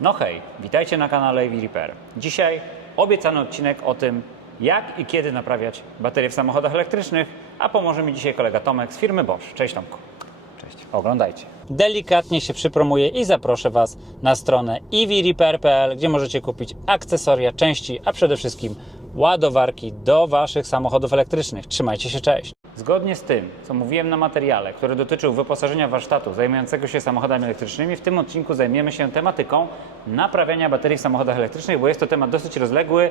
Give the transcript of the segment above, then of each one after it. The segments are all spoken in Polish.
No hej, witajcie na kanale EV Repair. Dzisiaj obiecany odcinek o tym, jak i kiedy naprawiać baterie w samochodach elektrycznych, a pomoże mi dzisiaj kolega Tomek z firmy Bosch. Cześć Tomku. Cześć. Oglądajcie. Delikatnie się przypromuję i zaproszę Was na stronę evrepair.pl, gdzie możecie kupić akcesoria, części, a przede wszystkim ładowarki do Waszych samochodów elektrycznych. Trzymajcie się, cześć. Zgodnie z tym, co mówiłem na materiale, który dotyczył wyposażenia warsztatu zajmującego się samochodami elektrycznymi, w tym odcinku zajmiemy się tematyką naprawiania baterii w samochodach elektrycznych, bo jest to temat dosyć rozległy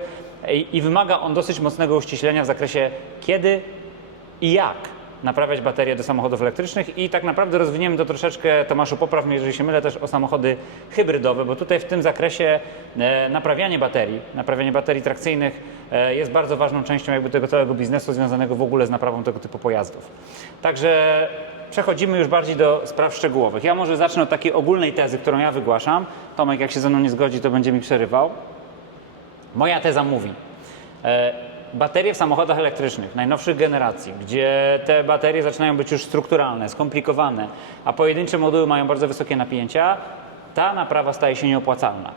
i wymaga on dosyć mocnego uściślenia w zakresie kiedy i jak naprawiać baterie do samochodów elektrycznych i tak naprawdę rozwiniemy to troszeczkę, Tomaszu, popraw mnie, jeżeli się mylę, też o samochody hybrydowe, bo tutaj w tym zakresie naprawianie baterii trakcyjnych jest bardzo ważną częścią jakby tego całego biznesu związanego w ogóle z naprawą tego typu pojazdów. Także przechodzimy już bardziej do spraw szczegółowych. Ja może zacznę od takiej ogólnej tezy, którą ja wygłaszam. Tomek, jak się ze mną nie zgodzi, to będzie mi przerywał. Moja teza mówi, baterie w samochodach elektrycznych najnowszych generacji, gdzie te baterie zaczynają być już strukturalne, skomplikowane, a pojedyncze moduły mają bardzo wysokie napięcia, ta naprawa staje się nieopłacalna.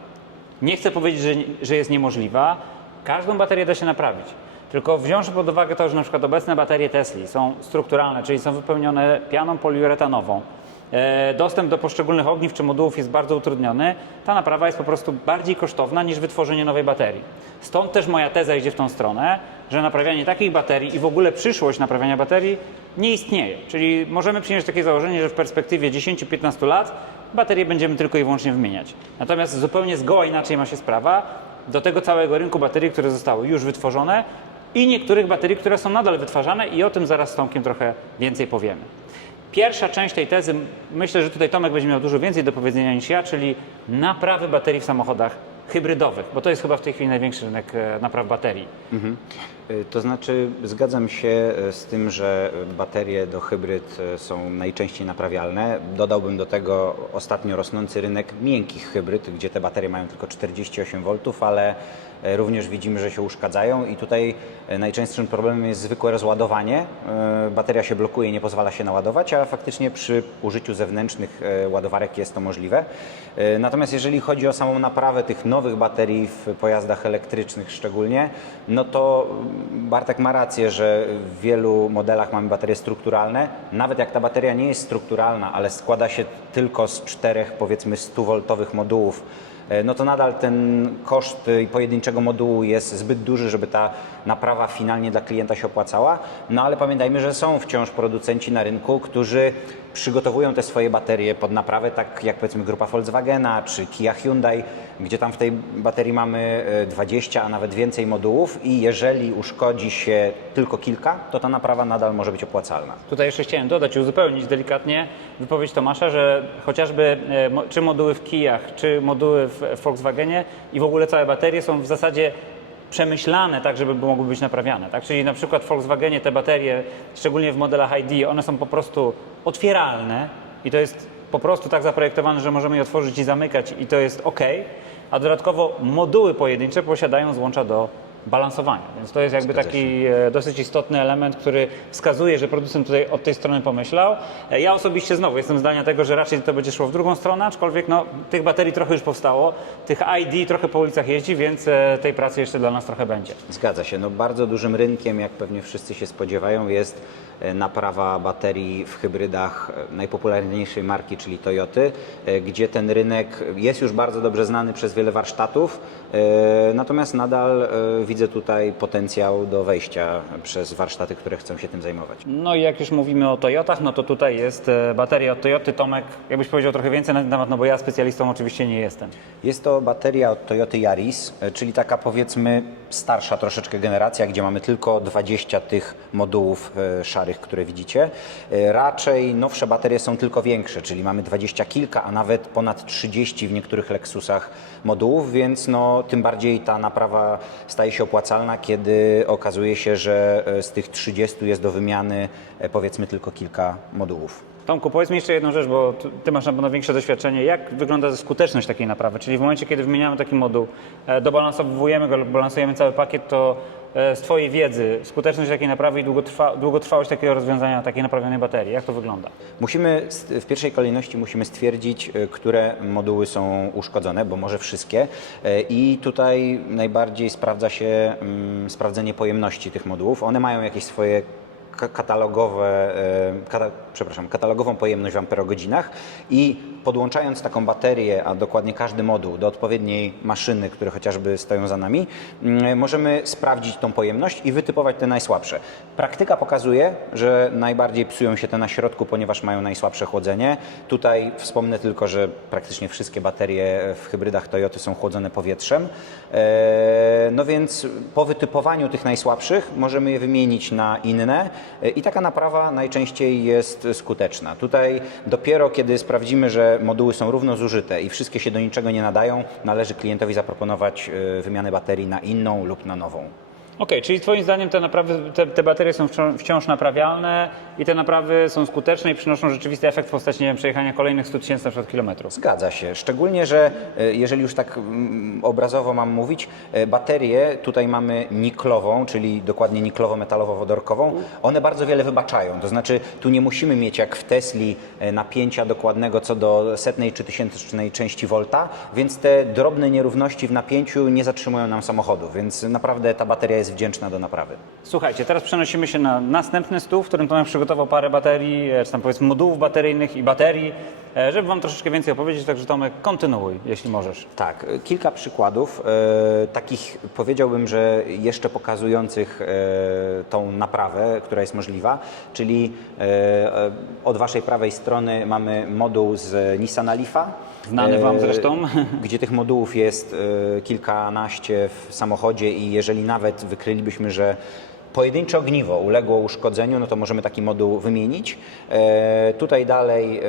Nie chcę powiedzieć, że jest niemożliwa. Każdą baterię da się naprawić. Tylko wziąwszy pod uwagę to, że na przykład obecne baterie Tesli są strukturalne, czyli są wypełnione pianą poliuretanową, dostęp do poszczególnych ogniw czy modułów jest bardzo utrudniony, ta naprawa jest po prostu bardziej kosztowna niż wytworzenie nowej baterii. Stąd też moja teza idzie w tą stronę, że naprawianie takich baterii i w ogóle przyszłość naprawiania baterii nie istnieje. Czyli możemy przyjąć takie założenie, że w perspektywie 10-15 lat baterie będziemy tylko i wyłącznie wymieniać. Natomiast zupełnie zgoła inaczej ma się sprawa do tego całego rynku baterii, które zostały już wytworzone i niektórych baterii, które są nadal wytwarzane i o tym zaraz z Tomkiem trochę więcej powiemy. Pierwsza część tej tezy, myślę, że tutaj Tomek będzie miał dużo więcej do powiedzenia niż ja, czyli naprawy baterii w samochodach hybrydowych, bo to jest chyba w tej chwili największy rynek napraw baterii. To znaczy zgadzam się z tym, że baterie do hybryd są najczęściej naprawialne. Dodałbym do tego ostatnio rosnący rynek miękkich hybryd, gdzie te baterie mają tylko 48 V, ale również widzimy, że się uszkadzają i tutaj najczęstszym problemem jest zwykłe rozładowanie. Bateria się blokuje, nie pozwala się naładować, a faktycznie przy użyciu zewnętrznych ładowarek jest to możliwe. Natomiast jeżeli chodzi o samą naprawę tych nowych baterii w pojazdach elektrycznych szczególnie, no to Bartek ma rację, że w wielu modelach mamy baterie strukturalne. Nawet jak ta bateria nie jest strukturalna, ale składa się tylko z 4 powiedzmy 100-woltowych modułów, no to nadal ten koszt pojedynczego modułu jest zbyt duży, żeby ta naprawa finalnie dla klienta się opłacała. No ale pamiętajmy, że są wciąż producenci na rynku, którzy przygotowują te swoje baterie pod naprawę, tak jak powiedzmy grupa Volkswagena czy Kia Hyundai, gdzie tam w tej baterii mamy 20, a nawet więcej modułów i jeżeli uszkodzi się tylko kilka, to ta naprawa nadal może być opłacalna. Tutaj jeszcze chciałem dodać i uzupełnić delikatnie wypowiedź Tomasza, że chociażby czy moduły w Kijach, czy moduły w Volkswagenie i w ogóle całe baterie są w zasadzie przemyślane tak, żeby mogły być naprawiane. Tak? Czyli na przykład w Volkswagenie te baterie, szczególnie w modelach ID, one są po prostu otwieralne i to jest po prostu tak zaprojektowane, że możemy je otworzyć i zamykać i to jest OK, a dodatkowo moduły pojedyncze posiadają złącza do balansowania, więc to jest jakby taki dosyć istotny element, który wskazuje, że producent tutaj od tej strony pomyślał. Ja osobiście znowu jestem zdania tego, że raczej to będzie szło w drugą stronę, aczkolwiek no, tych baterii trochę już powstało, tych ID trochę po ulicach jeździ, więc tej pracy jeszcze dla nas trochę będzie. Zgadza się. No, bardzo dużym rynkiem, jak pewnie wszyscy się spodziewają, jest naprawa baterii w hybrydach najpopularniejszej marki, czyli Toyoty, gdzie ten rynek jest już bardzo dobrze znany przez wiele warsztatów, natomiast nadal widzę tutaj potencjał do wejścia przez warsztaty, które chcą się tym zajmować. No i jak już mówimy o Toyotach, no to tutaj jest bateria od Toyoty. Tomek, jakbyś powiedział trochę więcej na ten temat, no bo ja specjalistą oczywiście nie jestem. Jest to bateria od Toyoty Yaris, czyli taka powiedzmy starsza troszeczkę generacja, gdzie mamy tylko 20 tych modułów szarych, które widzicie. Raczej nowsze baterie są tylko większe, czyli mamy 20 kilka, a nawet ponad 30 w niektórych Lexusach modułów, więc no, tym bardziej ta naprawa staje się opłacalna, kiedy okazuje się, że z tych 30 jest do wymiany powiedzmy tylko kilka modułów. Tomku, powiedz mi jeszcze jedną rzecz, bo ty masz na pewno większe doświadczenie. Jak wygląda skuteczność takiej naprawy? Czyli w momencie, kiedy wymieniamy taki moduł, dobalansowujemy go, balansujemy cały pakiet, to z twojej wiedzy skuteczność takiej naprawy i długotrwałość takiego rozwiązania, takiej naprawionej baterii, jak to wygląda? W pierwszej kolejności musimy stwierdzić, które moduły są uszkodzone, bo może wszystkie. I tutaj najbardziej sprawdza się sprawdzenie pojemności tych modułów. One mają jakieś swoje katalogową pojemność w amperogodzinach i podłączając taką baterię, a dokładnie każdy moduł do odpowiedniej maszyny, które chociażby stoją za nami, możemy sprawdzić tą pojemność i wytypować te najsłabsze. Praktyka pokazuje, że najbardziej psują się te na środku, ponieważ mają najsłabsze chłodzenie. Tutaj wspomnę tylko, że praktycznie wszystkie baterie w hybrydach Toyoty są chłodzone powietrzem. No więc po wytypowaniu tych najsłabszych możemy je wymienić na inne i taka naprawa najczęściej jest skuteczna. Tutaj dopiero kiedy sprawdzimy, że moduły są równo zużyte i wszystkie się do niczego nie nadają, należy klientowi zaproponować wymianę baterii na inną lub na nową. Okej, czyli twoim zdaniem te baterie są wciąż naprawialne i te naprawy są skuteczne i przynoszą rzeczywisty efekt w postaci, nie wiem, przejechania kolejnych 100 000 na przykład kilometrów. Zgadza się. Szczególnie, że jeżeli już tak obrazowo mam mówić, baterię tutaj mamy niklową, czyli dokładnie niklowo-metalowo-wodorkową. One bardzo wiele wybaczają. To znaczy tu nie musimy mieć jak w Tesli napięcia dokładnego co do setnej czy tysięcznej części volta, więc te drobne nierówności w napięciu nie zatrzymują nam samochodu, więc naprawdę ta bateria jest wdzięczna do naprawy. Słuchajcie, teraz przenosimy się na następny stół, w którym Tomek przygotował parę baterii, czy tam powiedzmy modułów bateryjnych i baterii, żeby wam troszeczkę więcej opowiedzieć, także Tomek, kontynuuj, jeśli możesz. Tak, kilka przykładów, takich powiedziałbym, że jeszcze pokazujących tą naprawę, która jest możliwa, czyli od waszej prawej strony mamy moduł z Nissana Leafa. Znany wam zresztą. Gdzie tych modułów jest kilkanaście w samochodzie i jeżeli nawet wykrylibyśmy, że pojedyncze ogniwo uległo uszkodzeniu, no to możemy taki moduł wymienić. Tutaj dalej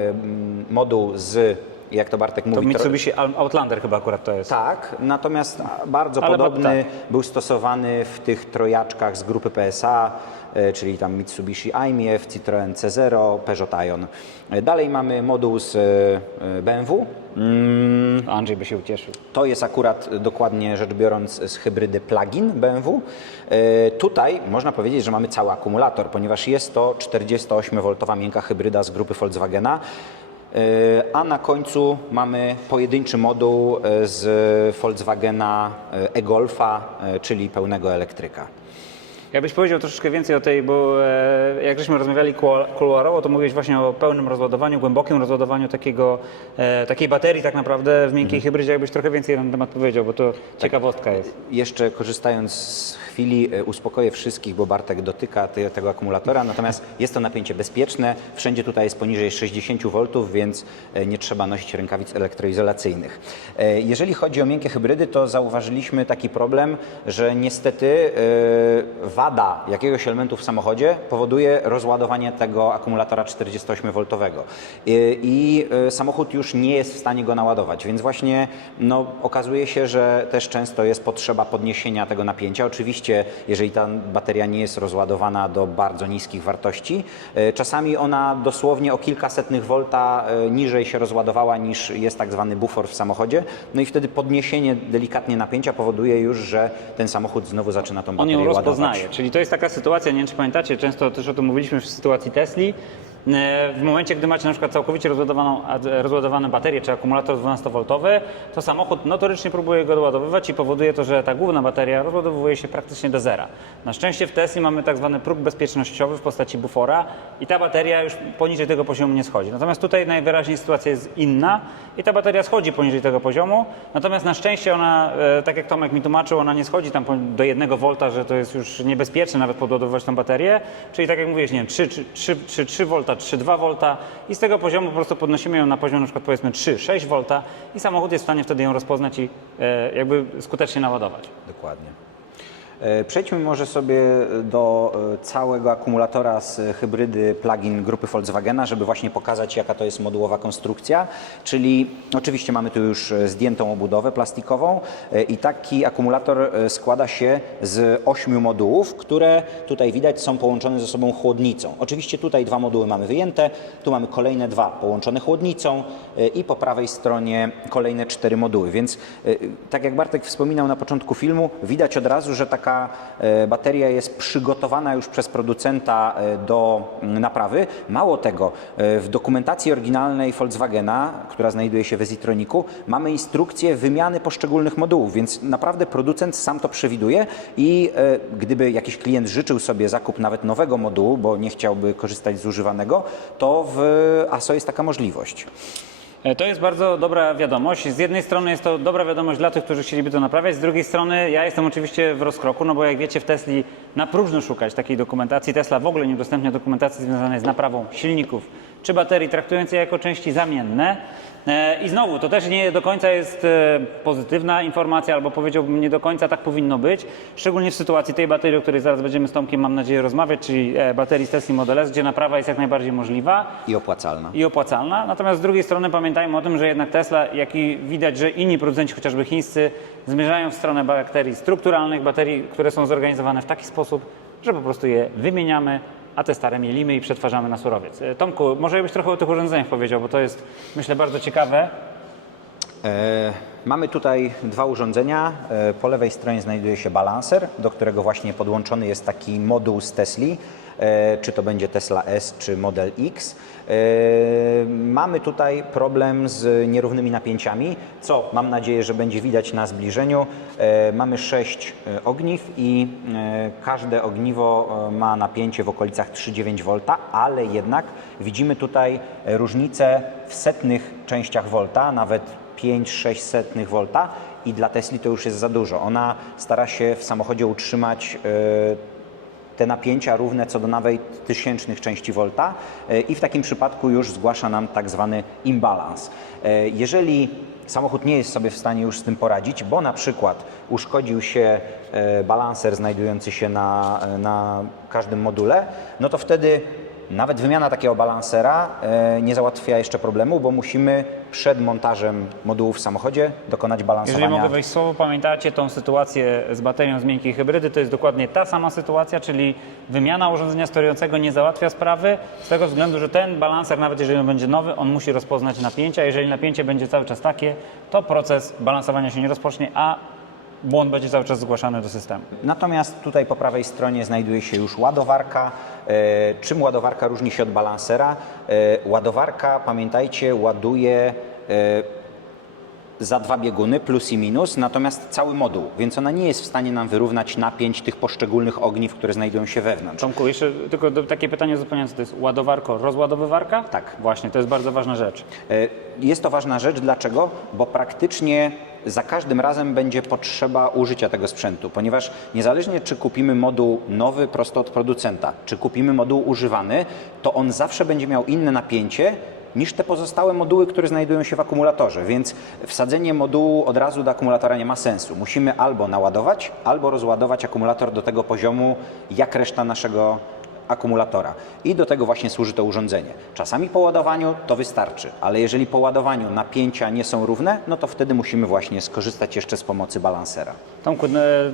moduł z, jak to Bartek mówi... To Mitsubishi Outlander chyba akurat to jest. Tak, natomiast bardzo podobny był stosowany w tych trojaczkach z grupy PSA, czyli tam Mitsubishi IMF, Citroën C0, Peugeot Ion. Dalej mamy moduł z BMW. Andrzej by się ucieszył. To jest akurat dokładnie rzecz biorąc z hybrydy plug-in BMW. Tutaj można powiedzieć, że mamy cały akumulator, ponieważ jest to 48V miękka hybryda z grupy Volkswagena. A na końcu mamy pojedynczy moduł z Volkswagena e-Golfa, czyli pełnego elektryka. Jakbyś powiedział troszeczkę więcej o tej, bo jak żeśmy rozmawiali kuluarowo, to mówiłeś właśnie o pełnym rozładowaniu, głębokim rozładowaniu takiej baterii tak naprawdę w miękkiej hybrydzie. Jakbyś trochę więcej na ten temat powiedział, bo to ciekawostka jest. Jeszcze korzystając z chwili uspokoję wszystkich, bo Bartek dotyka tego akumulatora, natomiast jest to napięcie bezpieczne. Wszędzie tutaj jest poniżej 60 V, więc nie trzeba nosić rękawic elektroizolacyjnych. Jeżeli chodzi o miękkie hybrydy, to zauważyliśmy taki problem, że niestety wada jakiegoś elementu w samochodzie powoduje rozładowanie tego akumulatora 48V i samochód już nie jest w stanie go naładować, więc właśnie okazuje się, że też często jest potrzeba podniesienia tego napięcia. Oczywiście, jeżeli ta bateria nie jest rozładowana do bardzo niskich wartości, czasami ona dosłownie o kilka setnych volta niżej się rozładowała niż jest tak zwany bufor w samochodzie, no i wtedy podniesienie delikatnie napięcia powoduje już, że ten samochód znowu zaczyna tą baterię ładować. Rozpoznaje. Czyli to jest taka sytuacja, nie wiem czy pamiętacie, często też o tym mówiliśmy w sytuacji Tesli. W momencie, gdy macie na przykład całkowicie rozładowaną baterię czy akumulator 12V, to samochód notorycznie próbuje go doładowywać i powoduje to, że ta główna bateria rozładowuje się praktycznie do zera. Na szczęście w Tesli mamy tak zwany próg bezpiecznościowy w postaci bufora i ta bateria już poniżej tego poziomu nie schodzi. Natomiast tutaj najwyraźniej sytuacja jest inna i ta bateria schodzi poniżej tego poziomu, natomiast na szczęście ona, tak jak Tomek mi tłumaczył, ona nie schodzi tam do 1 V, że to jest już niebezpieczne nawet podładowywać tą baterię, czyli tak jak mówiłeś, nie wiem, 3 V, 3,2 V i z tego poziomu po prostu podnosimy ją na poziom na przykład powiedzmy 3,6 V i samochód jest w stanie wtedy ją rozpoznać i jakby skutecznie naładować. Dokładnie. Przejdźmy może sobie do całego akumulatora z hybrydy plug-in grupy Volkswagena, żeby właśnie pokazać, jaka to jest modułowa konstrukcja. Czyli oczywiście mamy tu już zdjętą obudowę plastikową i taki akumulator składa się z 8 modułów, które tutaj widać są połączone ze sobą chłodnicą. Oczywiście tutaj 2 moduły mamy wyjęte, tu mamy kolejne 2 połączone chłodnicą i po prawej stronie kolejne 4 moduły. Więc tak jak Bartek wspominał na początku filmu, widać od razu, że taka bateria jest przygotowana już przez producenta do naprawy. Mało tego, w dokumentacji oryginalnej Volkswagena, która znajduje się w Ezitroniku, mamy instrukcję wymiany poszczególnych modułów, więc naprawdę producent sam to przewiduje i gdyby jakiś klient życzył sobie zakup nawet nowego modułu, bo nie chciałby korzystać z używanego, to w ASO jest taka możliwość. To jest bardzo dobra wiadomość. Z jednej strony jest to dobra wiadomość dla tych, którzy chcieliby to naprawiać, z drugiej strony ja jestem oczywiście w rozkroku, no bo jak wiecie w Tesli na próżno szukać takiej dokumentacji. Tesla w ogóle nie udostępnia dokumentacji związanej z naprawą silników czy baterii, traktując je jako części zamienne. I znowu, to też nie do końca jest pozytywna informacja, albo powiedziałbym nie do końca tak powinno być, szczególnie w sytuacji tej baterii, o której zaraz będziemy z Tomkiem, mam nadzieję, rozmawiać, czyli baterii z Tesla Model S, gdzie naprawa jest jak najbardziej możliwa. I opłacalna. Natomiast z drugiej strony pamiętajmy o tym, że jednak Tesla, jak i widać, że inni producenci, chociażby chińscy, zmierzają w stronę baterii strukturalnych, baterii, które są zorganizowane w taki sposób, że po prostu je wymieniamy, a te stare mielimy i przetwarzamy na surowiec. Tomku, może byś trochę o tych urządzeniach powiedział, bo to jest, myślę, bardzo ciekawe. Mamy tutaj 2 urządzenia. Po lewej stronie znajduje się balancer, do którego właśnie podłączony jest taki moduł z Tesli, czy to będzie Tesla S, czy Model X. Mamy tutaj problem z nierównymi napięciami, co mam nadzieję, że będzie widać na zbliżeniu. Mamy 6 ogniw i każde ogniwo ma napięcie w okolicach 3,9 V, ale jednak widzimy tutaj różnicę w setnych częściach volta, nawet 5-6 V i dla Tesli to już jest za dużo. Ona stara się w samochodzie utrzymać te napięcia równe co do nawet tysięcznych części volta i w takim przypadku już zgłasza nam tak zwany imbalans. Jeżeli samochód nie jest sobie w stanie już z tym poradzić, bo na przykład uszkodził się balancer znajdujący się na każdym module, no to wtedy nawet wymiana takiego balansera nie załatwia jeszcze problemu, bo musimy przed montażem modułu w samochodzie dokonać balansowania. Jeżeli mogę wejść w słowo, pamiętacie tą sytuację z baterią z miękkiej hybrydy, to jest dokładnie ta sama sytuacja, czyli wymiana urządzenia sterującego nie załatwia sprawy z tego względu, że ten balanser, nawet jeżeli on będzie nowy, on musi rozpoznać napięcia. Jeżeli napięcie będzie cały czas takie, to proces balansowania się nie rozpocznie, a błąd będzie cały czas zgłaszany do systemu. Natomiast tutaj po prawej stronie znajduje się już ładowarka. Czym ładowarka różni się od balansera? Ładowarka, pamiętajcie, ładuje za 2 bieguny, plus i minus, natomiast cały moduł, więc ona nie jest w stanie nam wyrównać napięć tych poszczególnych ogniw, które znajdują się wewnątrz. Tomku, jeszcze tylko takie pytanie uzupełniające, to jest ładowarko, rozładowywarka? Tak. Właśnie, to jest bardzo ważna rzecz. Jest to ważna rzecz, dlaczego? Bo praktycznie za każdym razem będzie potrzeba użycia tego sprzętu, ponieważ niezależnie czy kupimy moduł nowy prosto od producenta, czy kupimy moduł używany, to on zawsze będzie miał inne napięcie niż te pozostałe moduły, które znajdują się w akumulatorze, więc wsadzenie modułu od razu do akumulatora nie ma sensu. Musimy albo naładować, albo rozładować akumulator do tego poziomu, jak reszta naszego akumulatora. I do tego właśnie służy to urządzenie. Czasami po ładowaniu to wystarczy, ale jeżeli po ładowaniu napięcia nie są równe, no to wtedy musimy właśnie skorzystać jeszcze z pomocy balansera. Tomku,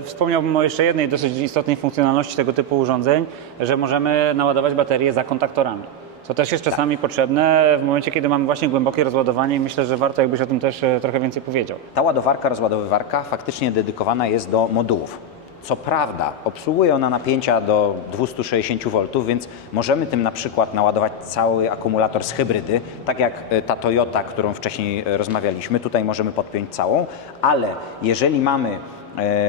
wspomniałbym o jeszcze jednej dosyć istotnej funkcjonalności tego typu urządzeń, że możemy naładować baterię za kontaktorami. To też jest czasami potrzebne w momencie, kiedy mamy właśnie głębokie rozładowanie i myślę, że warto jakbyś o tym też trochę więcej powiedział. Ta ładowarka, rozładowywarka faktycznie dedykowana jest do modułów. Co prawda obsługuje ona napięcia do 260 V, więc możemy tym na przykład naładować cały akumulator z hybrydy, tak jak ta Toyota, którą wcześniej rozmawialiśmy. Tutaj możemy podpiąć całą, ale jeżeli mamy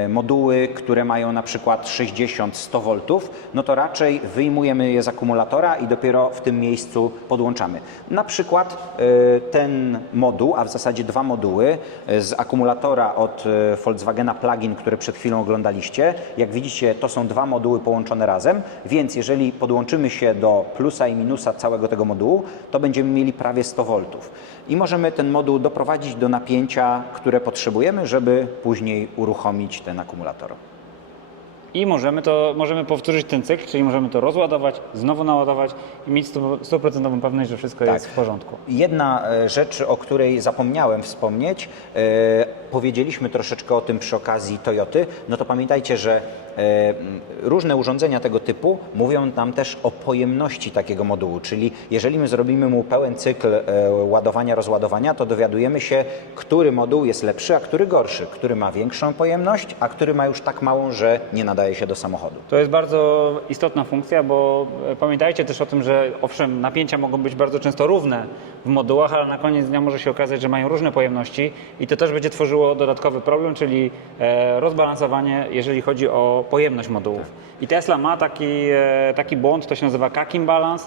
moduły, które mają na przykład 60-100 V, no to raczej wyjmujemy je z akumulatora i dopiero w tym miejscu podłączamy. Na przykład ten moduł, a w zasadzie 2 moduły z akumulatora od Volkswagena plug-in, który przed chwilą oglądaliście. Jak widzicie, to są 2 moduły połączone razem, więc jeżeli podłączymy się do plusa i minusa całego tego modułu, to będziemy mieli prawie 100 V. I możemy ten moduł doprowadzić do napięcia, które potrzebujemy, żeby później uruchomić ten akumulator. I możemy powtórzyć ten cykl, czyli możemy to rozładować, znowu naładować i mieć 100% pewność, że wszystko jest w porządku. Jedna rzecz, o której zapomniałem wspomnieć, powiedzieliśmy troszeczkę o tym przy okazji Toyoty, no to pamiętajcie, że różne urządzenia tego typu mówią nam też o pojemności takiego modułu, czyli jeżeli my zrobimy mu pełen cykl ładowania, rozładowania, to dowiadujemy się, który moduł jest lepszy, a który gorszy, który ma większą pojemność, a który ma już tak małą, że nie nadaje się do samochodu. To jest bardzo istotna funkcja, bo pamiętajcie też o tym, że owszem, napięcia mogą być bardzo często równe w modułach, ale na koniec dnia może się okazać, że mają różne pojemności i to też będzie tworzyło dodatkowy problem, czyli rozbalansowanie, jeżeli chodzi o pojemność modułów. I Tesla ma taki błąd, to się nazywa Kack imbalance.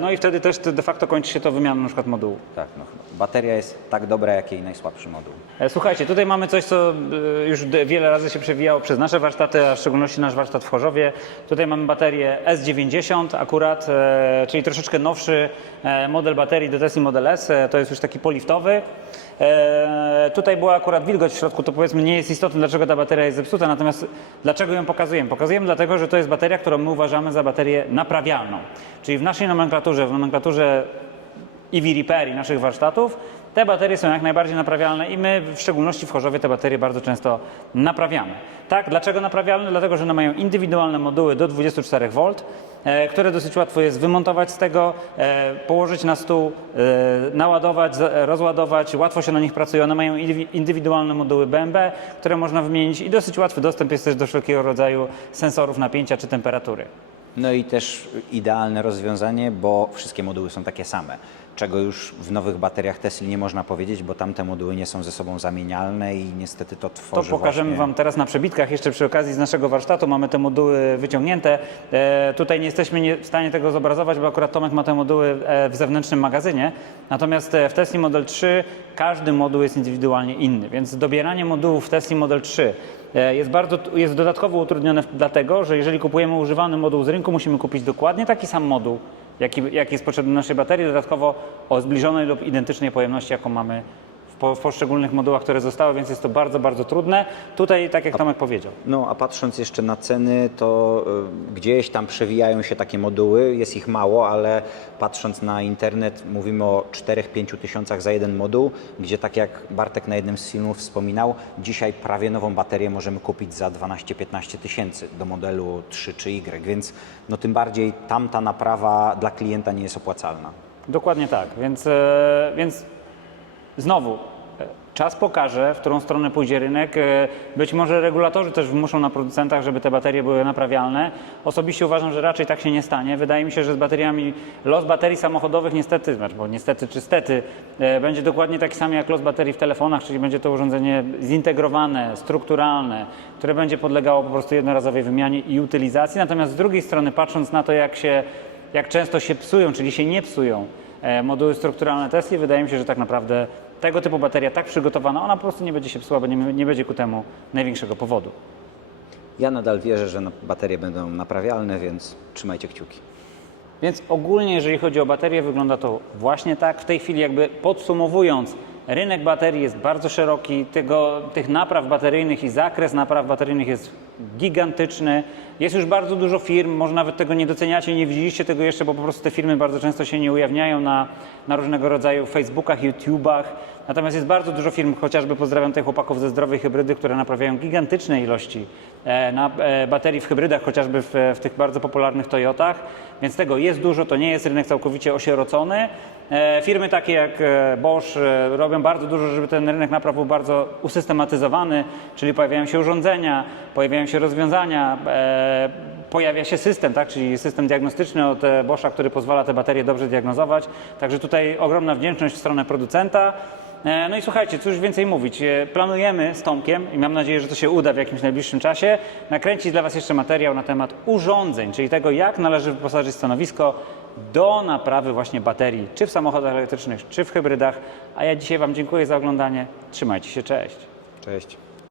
No i wtedy też de facto kończy się to wymianą na przykład modułu. Tak, no, bateria jest tak dobra, jak jej najsłabszy moduł. Słuchajcie, tutaj mamy coś, co już wiele razy się przewijało przez nasze warsztaty, a w szczególności nasz warsztat w Chorzowie. Tutaj mamy baterię S90 akurat, czyli troszeczkę nowszy model baterii do Tesla Model S. To jest już taki poliftowy. Tutaj była akurat wilgoć w środku, to powiedzmy nie jest istotne, dlaczego ta bateria jest zepsuta, natomiast dlaczego ją pokazujemy? Pokazujemy dlatego, że to jest bateria, którą my uważamy za baterię naprawialną. Czyli w naszej nomenklaturze, w nomenklaturze EV Repair i naszych warsztatów, te baterie są jak najbardziej naprawialne i my w szczególności w Chorzowie te baterie bardzo często naprawiamy. Tak, dlaczego naprawialne? Dlatego, że one mają indywidualne moduły do 24 V, które dosyć łatwo jest wymontować z tego, położyć na stół, naładować, rozładować, łatwo się na nich pracuje. One mają indywidualne moduły BMB, które można wymienić i dosyć łatwy dostęp jest też do wszelkiego rodzaju sensorów napięcia czy temperatury. No i też idealne rozwiązanie, bo wszystkie moduły są takie same, czego już w nowych bateriach Tesla nie można powiedzieć, bo tamte moduły nie są ze sobą zamienialne i niestety to tworzy To pokażemy właśnie... Wam teraz na przebitkach, jeszcze przy okazji z naszego warsztatu mamy te moduły wyciągnięte. Tutaj nie jesteśmy w stanie tego zobrazować, bo akurat Tomek ma te moduły w zewnętrznym magazynie, natomiast w Tesla Model 3 każdy moduł jest indywidualnie inny, więc dobieranie modułów w Tesla Model 3 jest dodatkowo utrudnione dlatego, że jeżeli kupujemy używany moduł z rynku, musimy kupić dokładnie taki sam moduł, jaki jest potrzebny naszej baterii, dodatkowo o zbliżonej lub identycznej pojemności, jaką mamy w poszczególnych modułach, które zostały, więc jest to bardzo, bardzo trudne. Tutaj, tak jak Tomek powiedział. No a patrząc jeszcze na ceny, to gdzieś tam przewijają się takie moduły, jest ich mało, ale patrząc na internet mówimy o 4-5 tysiącach za jeden moduł, gdzie tak jak Bartek na jednym z filmów wspominał, dzisiaj prawie nową baterię możemy kupić za 12-15 tysięcy do modelu 3 czy Y, więc no tym bardziej tamta naprawa dla klienta nie jest opłacalna. Dokładnie tak, więc znowu czas pokaże, w którą stronę pójdzie rynek. Być może regulatorzy też wymuszą na producentach, żeby te baterie były naprawialne. Osobiście uważam, że raczej tak się nie stanie. Wydaje mi się, że z bateriami, los baterii samochodowych niestety, bo niestety czy stety, będzie dokładnie taki sam jak los baterii w telefonach, czyli będzie to urządzenie zintegrowane, strukturalne, które będzie podlegało po prostu jednorazowej wymianie i utylizacji. Natomiast z drugiej strony, patrząc na to, jak często się psują, czyli się nie psują moduły strukturalne Tesla, wydaje mi się, że tak naprawdę tego typu bateria tak przygotowana, ona po prostu nie będzie się psuła, bo nie będzie ku temu największego powodu. Ja nadal wierzę, że baterie będą naprawialne, więc trzymajcie kciuki. Więc ogólnie, jeżeli chodzi o baterie, wygląda to właśnie tak. W tej chwili jakby podsumowując, rynek baterii jest bardzo szeroki, tych napraw bateryjnych i zakres napraw bateryjnych jest gigantyczny. Jest już bardzo dużo firm, może nawet tego nie doceniacie, nie widzieliście tego jeszcze, bo po prostu te firmy bardzo często się nie ujawniają na różnego rodzaju Facebookach, YouTubach. Natomiast jest bardzo dużo firm, chociażby pozdrawiam tych chłopaków ze Zdrowej Hybrydy, które naprawiają gigantyczne ilości baterii w hybrydach, chociażby w tych bardzo popularnych Toyotach. Więc tego jest dużo, to nie jest rynek całkowicie osierocony. Firmy takie jak Bosch robią bardzo dużo, żeby ten rynek napraw był bardzo usystematyzowany, czyli pojawiają się urządzenia, pojawiają się rozwiązania, pojawia się system, tak, czyli system diagnostyczny od Boscha, który pozwala te baterie dobrze diagnozować. Także tutaj ogromna wdzięczność w stronę producenta. No i słuchajcie, cóż więcej mówić, planujemy z Tomkiem i mam nadzieję, że to się uda w jakimś najbliższym czasie, nakręcić dla Was jeszcze materiał na temat urządzeń, czyli tego, jak należy wyposażyć stanowisko do naprawy właśnie baterii, czy w samochodach elektrycznych, czy w hybrydach. A ja dzisiaj Wam dziękuję za oglądanie. Trzymajcie się, cześć. Cześć.